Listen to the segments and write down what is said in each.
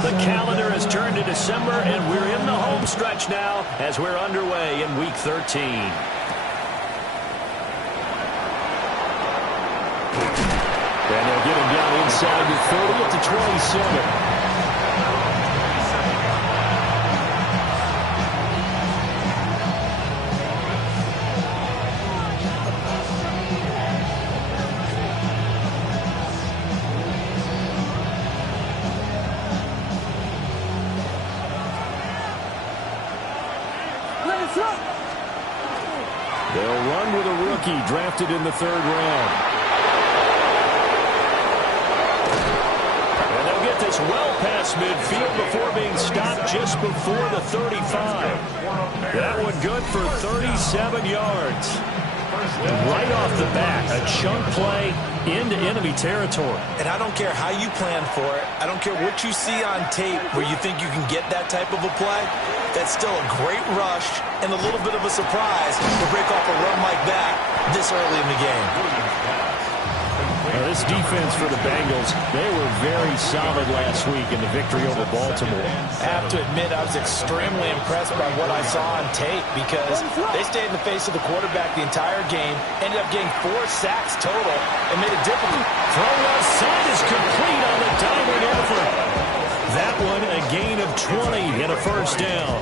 The calendar has turned to December, and we're in the home stretch now as we're underway in Week 13. And they'll get him down inside the 30 at the 27. They'll run with a rookie drafted in the 3rd round. And they'll get this well past midfield before being stopped just before the 35. That one good for 37 yards. Right off the bat, a chunk play into enemy territory. And I don't care how you plan for it. I don't care what you see on tape where you think you can get that type of a play. That's still a great rush and a little bit of a surprise to break off a run like that this early in the game. Now this defense for the Bengals, they were very solid last week in the victory over Baltimore. I have to admit, I was extremely impressed by what I saw on tape because they stayed in the face of the quarterback the entire game, ended up getting 4 sacks total, and made it difficult. Throw left side is complete on the diving effort. That one a gain of 20 and a first down.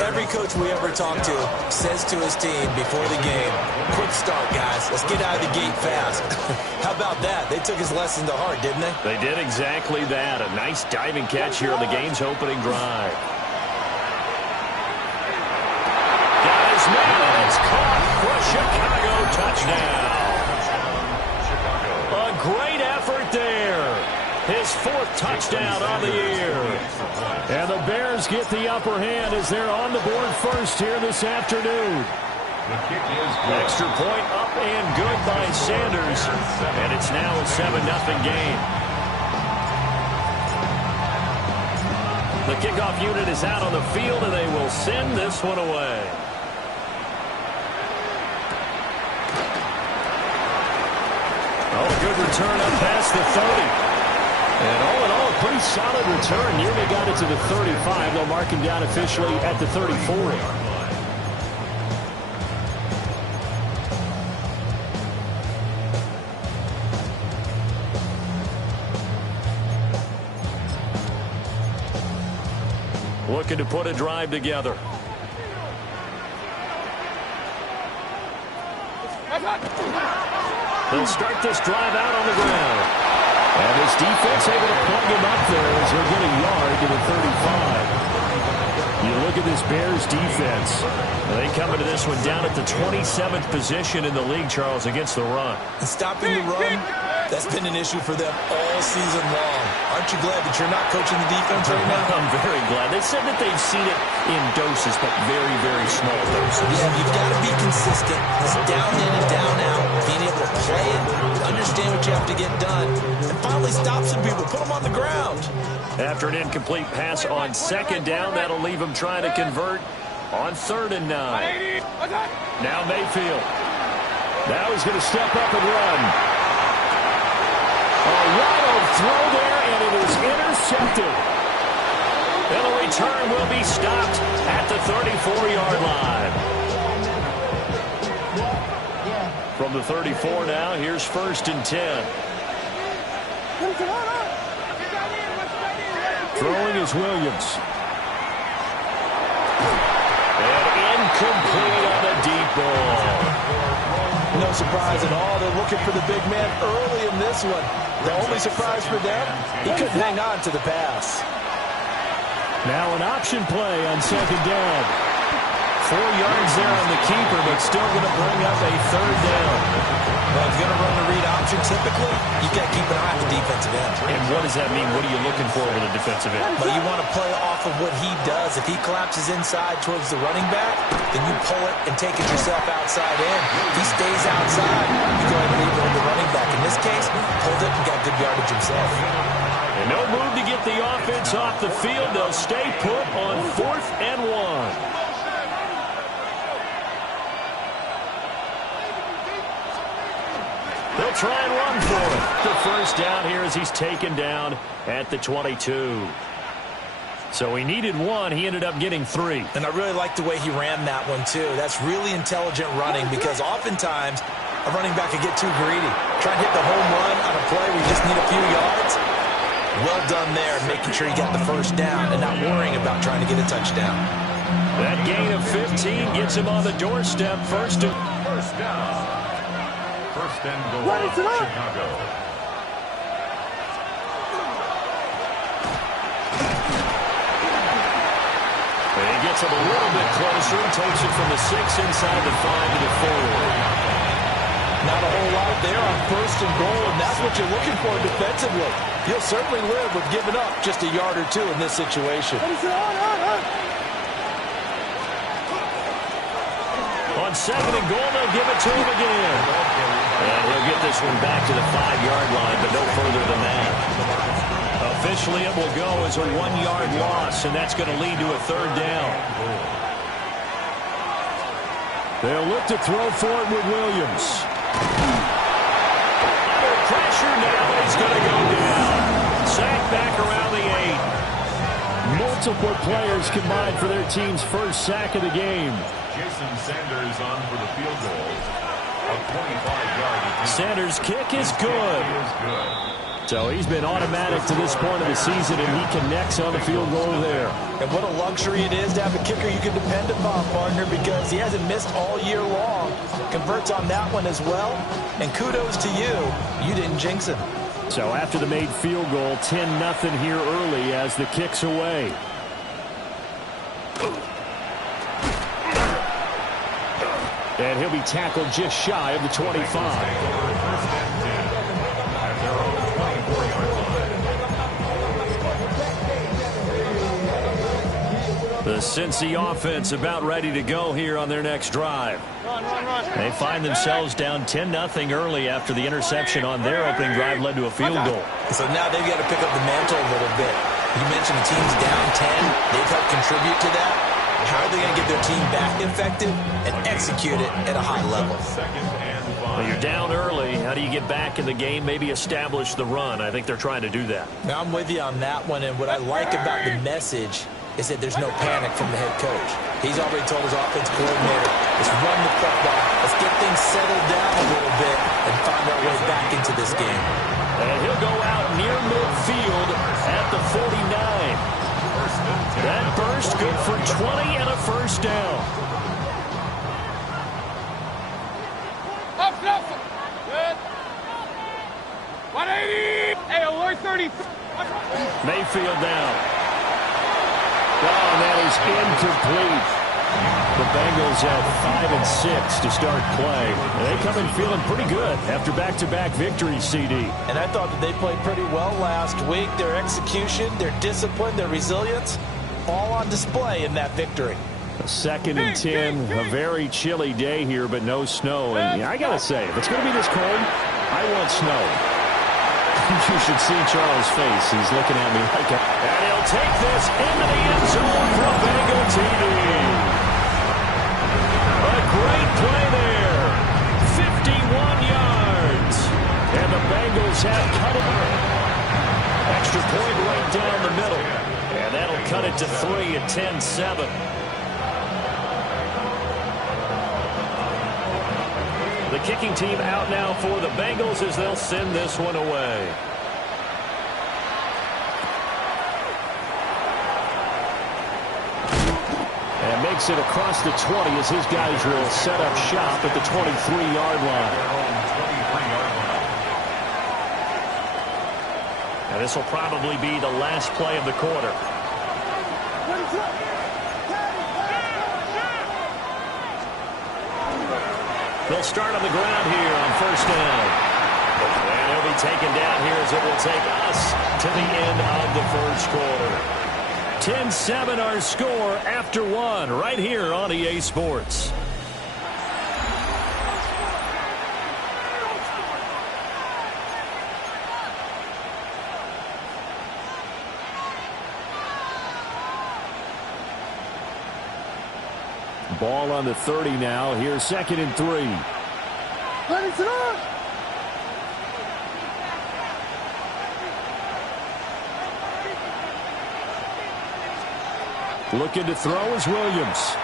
Every coach we ever talk to says to his team before the game, quick start, guys. Let's get out of the gate fast. How about that? They took his lesson to heart, didn't they? They did exactly that. A nice diving catch here on the game's opening drive. Guys, man, and it's caught for a Chicago touchdown. A great effort there. His 4th touchdown on the year. And the Bears get the upper hand as they're on the board first here this afternoon. Extra point up and good by Sanders. And it's now a 7-0 game. The kickoff unit is out on the field, and they will send this one away. Oh, a good return up past the 30. And all in all, a pretty solid return. Nearly got it to the 35. They'll mark him down officially at the 34. Looking to put a drive together. They'll start this drive out on the ground. And this defense able to plug him up there as he'll get a yard to the 35. You look at this Bears defense. They come into this one down at the 27th position in the league, Charles, against the run. And stopping the run, that's been an issue for them all season long. Aren't you glad that you're not coaching the defense right now? I'm very glad. They said that they've seen it in doses, but very, very small doses. Yeah, you've got to be consistent. It's down in and down out. Being able to play it, understand what you have to get done, and finally stop some people, put them on the ground. After an incomplete pass on 2nd down, that'll leave them trying to convert on 3rd and 9. Now Mayfield. Now he's going to step up and run. A wild throw there, and it is intercepted. And the return will be stopped at the 34-yard line. From the 34 now, here's 1st and 10. Throwing is Williams. And incomplete on a deep ball. No surprise at all. They're looking for the big man early in this one. The only surprise for them, he couldn't hang on to the pass. Now an option play on 2nd down. 4 yards there on the keeper, but still going to bring up a 3rd down. Well, if you're going to run the read option, typically, you've got to keep an eye on the defensive end. And what does that mean? What are you looking for with a defensive end? Well, you want to play off of what he does. If he collapses inside towards the running back, then you pull it and take it yourself outside in. If he stays outside, you go ahead and leave it with the running back. In this case, pulled it and got good yardage himself. And no move to get the offense off the field. They'll stay put on 4th and 1. They'll try and run for it. The first down here as he's taken down at the 22. So he needed 1. He ended up getting 3. And I really like the way he ran that one, too. That's really intelligent running because oftentimes a running back can get too greedy. Try and hit the home run on a play where you just need a few yards. Well done there, making sure you got the first down and not worrying about trying to get a touchdown. That gain of 15 gets him on the doorstep. First down. First and goal, Chicago. And he gets him a little bit closer and takes it from the 6 inside the 5 to the 4. Not a whole lot there on first and goal, and that's what you're looking for defensively. You'll certainly live with giving up just a yard or 2 in this situation. On 2nd and goal, they'll give it to him again. And he'll get this one back to the 5-yard line, but no further than that. Officially, it will go as a 1-yard loss, and that's going to lead to a 3rd down. They'll look to throw for it with Williams. Under pressure now, and he's going to go down. Sacked back around the 8. Multiple players combined for their team's first sack of the game. Jason Sanders on for the field goal. A 25-yard. Sanders' kick is good. So he's been automatic to this point of the season, and he connects on the field goal there. And what a luxury it is to have a kicker you can depend upon, partner, because he hasn't missed all year long. Converts on that one as well. And kudos to you. You didn't jinx him. So after the made field goal, 10-0 here early as the kick's away. And he'll be tackled just shy of the 25. The Cincy offense about ready to go here on their next drive. They find themselves down 10-0 early after the interception on their opening drive led to a field goal. So now they've got to pick up the mantle a little bit. You mentioned the team's down 10. They've helped contribute to that. How are they going to get their team back effective and execute it at a high level? Well, you're down early. How do you get back in the game? Maybe establish the run. I think they're trying to do that. Now, I'm with you on that one, and what I like about the message is that there's no panic from the head coach. He's already told his offense coordinator, let's run the football, let's get things settled down a little bit and find our way back into this game. And he'll go out near midfield at the 49. That burst good for 20 and a first down. Up, good. 180. Hey, alert 30. Mayfield down. Oh, and that is incomplete. The Bengals have 5-6 to start play. They come in feeling pretty good after back-to-back victories, CD. And I thought that they played pretty well last week. Their execution, their discipline, their resilience, all on display in that victory. 2nd and 10, a very chilly day here, but no snow. And I got to say, if it's going to be this cold, I want snow. You should see Charles' face. He's looking at me like a... And he'll take this into the end zone for a Bengal TD. A great play there. 51 yards. And the Bengals have cut it. Extra point right down the middle. And that'll cut it to 3 at 10-7. The kicking team out now for the Bengals as they'll send this one away. And makes it across the 20 as his guys will set up shop at the 23-yard line. And this will probably be the last play of the quarter. They'll start on the ground here on first down. And he'll be taken down here as it will take us to the end of the first quarter. 10-7 our score after 1 right here on EA Sports. Ball on the 30 now. Here's 2nd and 3. Looking to throw is Williams.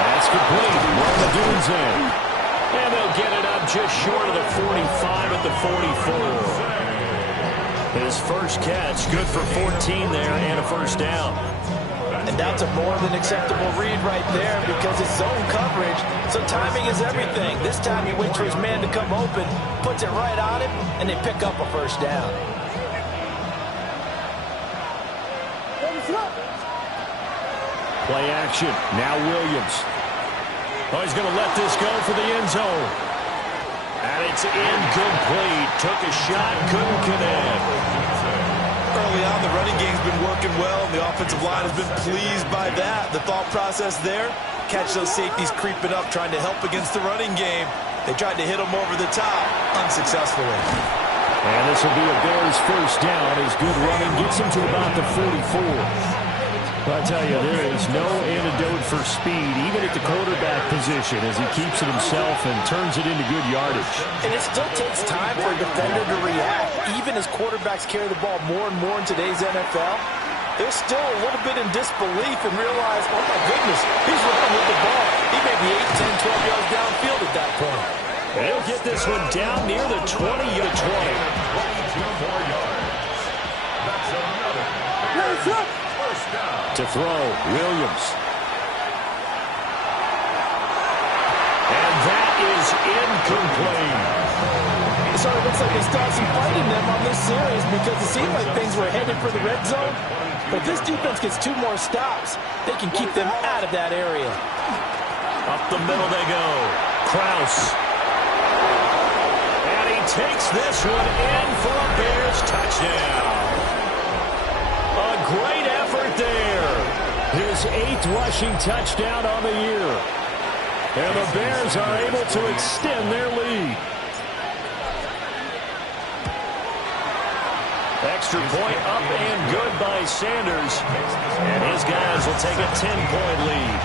That's complete. Roma Dunes in. And they'll get it up just short of the 45 at the 44. His first catch, good for 14 there and a first down. And that's a more than acceptable read right there because it's zone coverage, so timing is everything. This time he waits for his man to come open, puts it right on him, and they pick up a first down. Play action. Now Williams. Oh, he's going to let this go for the end zone. And it's incomplete. Took a shot, couldn't connect. Early on, the running game's been working well, and the offensive line has been pleased by that. The thought process there, catch those safeties creeping up, trying to help against the running game. They tried to hit them over the top, unsuccessfully. And this will be a Bears first down as good running gets him to about the 44. I tell you, there is no antidote for speed, even at the quarterback position, as he keeps it himself and turns it into good yardage. And it still takes time for a defender to react. Even as quarterbacks carry the ball more and more in today's NFL, they're still a little bit in disbelief and realize, oh my goodness, he's running with the ball. He may be 8, 10, 12 yards downfield at that point. And he'll get this one down near the 20-yard 20. 22 more yards. That's another. To throw, Williams. And that is incomplete. So it looks like they start some fight in them on this series because it seemed like things were headed for the red zone. But if this defense gets 2 more stops, they can keep them out of that area. Up the middle they go. Kraus. And he takes this one in for a Bears touchdown. A great effort there. His 8th rushing touchdown on the year. And the Bears are able to extend their lead. Extra point up and good by Sanders. And his guys will take a 10-point lead.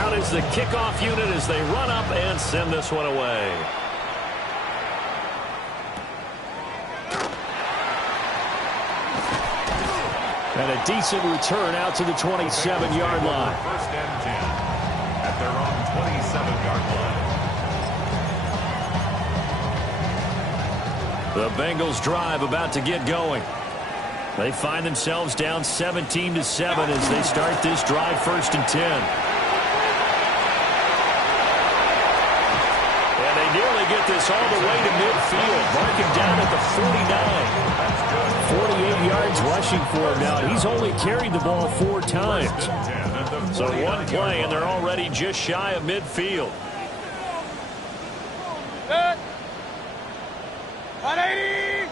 Out is the kickoff unit as they run up and send this one away. And a decent return out to the 27-yard line. First and 10 at their own 27-yard line. The Bengals drive about to get going. They find themselves down 17-7 as they start this drive first and 10. And they nearly get this all the way to midfield, marking down at the 49. 48 yards rushing for him now. He's only carried the ball 4 times. So one play, and they're already just shy of midfield. 180.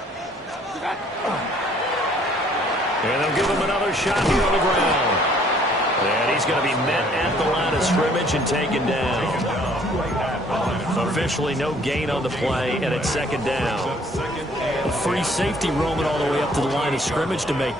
And they'll give him another shot here on the ground. And he's going to be met at the line of scrimmage and taken down. Officially no gain on the play, and it's second down. A free safety roaming all the way up to the line of scrimmage to make